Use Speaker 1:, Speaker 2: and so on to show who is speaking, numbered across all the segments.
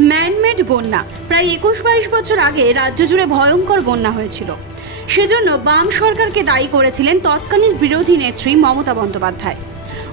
Speaker 1: Man-made বন্যা। প্রায় একুশ বাইশ বছর আগে রাজ্য জুড়ে ভয়ঙ্কর বন্যা হয়েছিল। সেজন্য বাম সরকারকে দায়ী করেছিলেন তৎকালীন বিরোধী নেত্রী মমতা বন্দ্যোপাধ্যায়।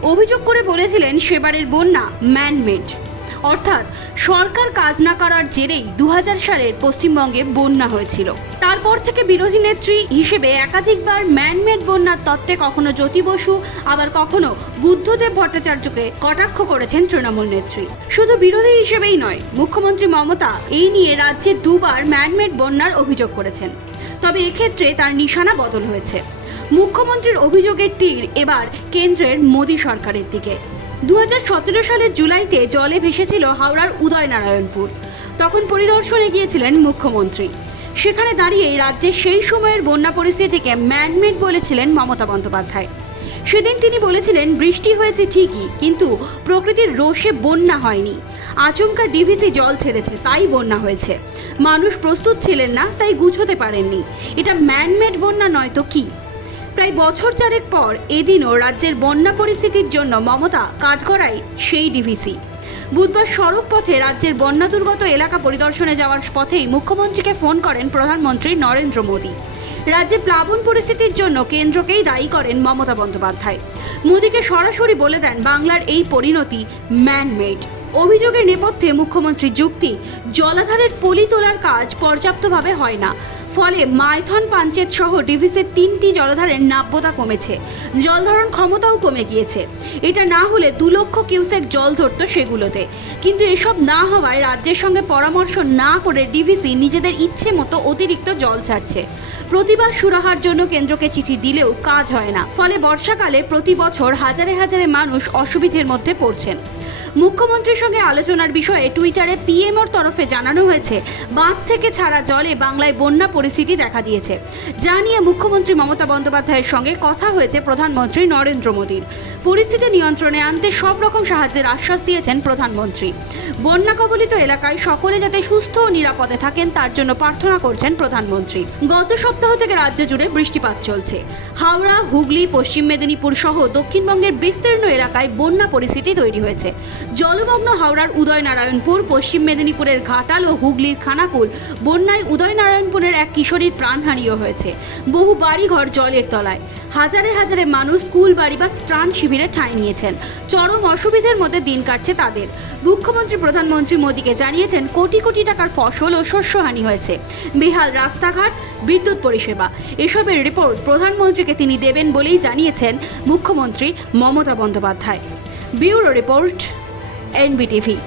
Speaker 1: অভিযোগ করে বলেছিলেন, সেবারের বন্যা ম্যানমেড। অর্থাৎ সরকার কাজ না করার জেরেই দু হাজার সালের পশ্চিমবঙ্গে বন্যা হয়েছিল। তারপর থেকে বিরোধী নেত্রী হিসেবে একাধিকবার ম্যানমেড বন্যার তত্ত্বে কখনো জ্যোতি বসু, আবার কখনো বুদ্ধদেব ভট্টাচার্যকে কটাক্ষ করেছেন তৃণমূল নেত্রী। শুধু বিরোধী হিসেবেই নয়, মুখ্যমন্ত্রী মমতা এই নিয়ে রাজ্যে দুবার ম্যানমেড বন্যার অভিযোগ করেছেন। তবে এক্ষেত্রে তার নিশানা বদল হয়েছে। মুখ্যমন্ত্রীর অভিযোগের তীর এবার কেন্দ্রের মোদী সরকারের দিকে। দু হাজার সতেরো সালের জুলাইতে জলে ভেসেছিল হাওড়ার উদয়নারায়ণপুর। তখন পরিদর্শনে গিয়েছিলেন মুখ্যমন্ত্রী। সেখানে দাঁড়িয়ে রাজ্যের সেই সময়ের বন্যা পরিস্থিতিকে ম্যানমেড বলেছিলেন মমতা বন্দ্যোপাধ্যায়। সেদিন তিনি বলেছিলেন, বৃষ্টি হয়েছে ঠিকই, কিন্তু প্রকৃতির রোষে বন্যা হয়নি। আচমকা ডিভিসি জল ছেড়েছে, তাই বন্যা হয়েছে। মানুষ প্রস্তুত ছিলেন না, তাই গুছোতে পারেননি। এটা ম্যানমেড বন্যা নয় তো কি? প্রায় বছর চারেক পর এদিনও রাজ্যের বন্যা পরিস্থিতির জন্য মমতা কাঠগড়ায় সেই ডিভিসি। বুধবার সড়ক পথে রাজ্যের বন্যা দুর্গত এলাকা পরিদর্শনে যাওয়ার পথেই মুখ্যমন্ত্রীকে ফোন করেন প্রধানমন্ত্রী নরেন্দ্র মোদী। রাজ্যে প্লাবন পরিস্থিতির জন্য কেন্দ্রকেই দায়ী করেন মমতা বন্দ্যোপাধ্যায়। মোদীকে সরাসরি বলে দেন বাংলার এই পরিণতি ম্যানমেড অভিযোগের নেপথ্যে মুখ্যমন্ত্রীর যুক্তি, জলাধারের পলি তোলার কাজ পর্যাপ্তভাবে হয় না। ফলে মাইথন পাঞ্চেত সহ ডিভিসের তিনটি জলধারের নাব্যতা কমেছে। জলধারণ ক্ষমতাও কমে গিয়েছে। এটা না হলে দু লক্ষ কিউসেক জল ধরত সেগুলোতে। কিন্তু এসব না হওয়ায় রাজ্যের সঙ্গে পরামর্শ না করে ডিভিসি নিজেদের ইচ্ছে মতো অতিরিক্ত জল ছাড়ছে। প্রতিবার সুরাহার জন্য কেন্দ্রকে চিঠি দিলেও কাজ হয় না। ফলে বর্ষাকালে প্রতি বছর হাজারে হাজারে মানুষ অসুবিধের মধ্যে পড়ছেন। মুখ্যমন্ত্রীর সঙ্গে আলোচনার বিষয়ে টুইটারে পিএমওর তরফে জানানো হয়েছে, বাঁধ থেকে ছাড়া জলে বাংলায় বন্যা পরিস্থিতি দেখা দিয়েছে। যা নিয়ে মুখ্যমন্ত্রী মমতা বন্দ্যোপাধ্যায়ের সঙ্গে কথা হয়েছে প্রধানমন্ত্রী নরেন্দ্র মোদীর। পরিস্থিতি নিয়ন্ত্রণে আনতে সব রকম সাহায্যের আশ্বাস দিয়েছেন প্রধানমন্ত্রী। বন্যা কবলিত এলাকায় সকলে যাতে সুস্থ ও নিরাপদে থাকেন, তার জন্য প্রার্থনা করছেন প্রধানমন্ত্রী। গত সপ্তাহ থেকে রাজ্য জুড়ে বৃষ্টিপাত চলছে। হাওড়া, হুগলি, পশ্চিম মেদিনীপুর সহ দক্ষিণবঙ্গের বিস্তীর্ণ এলাকায় বন্যা পরিস্থিতি তৈরি হয়েছে। জলমগ্ন হাওড়ার উদয়নারায়ণপুর, পশ্চিম মেদিনীপুরের ঘাটাল ও হুগলির খানাকুল বন্যায় উদয়নারায়ণপুরের এক কিশোরীর প্রাণহানিও হয়েছে। বহু বাড়িঘর জলের তলায়। হাজারে হাজারে মানুষ স্কুল বাড়ি বা ত্রাণ শিবিরে ঠাঁই নিয়েছেন। চরম অসুবিধার মধ্যে দিন কাটছে তাদের। মুখ্যমন্ত্রী, প্রধানমন্ত্রী মোদীকে জানিয়েছেন, কোটি কোটি টাকার ফসল ও শস্যহানি হয়েছে। বেহাল রাস্তাঘাট, বিদ্যুৎ পরিষেবা। এসবের রিপোর্ট প্রধানমন্ত্রীকে তিনি দেবেন বলেই জানিয়েছেন মুখ্যমন্ত্রী Mamata Bandyopadhyay. Bureau report, NBTV.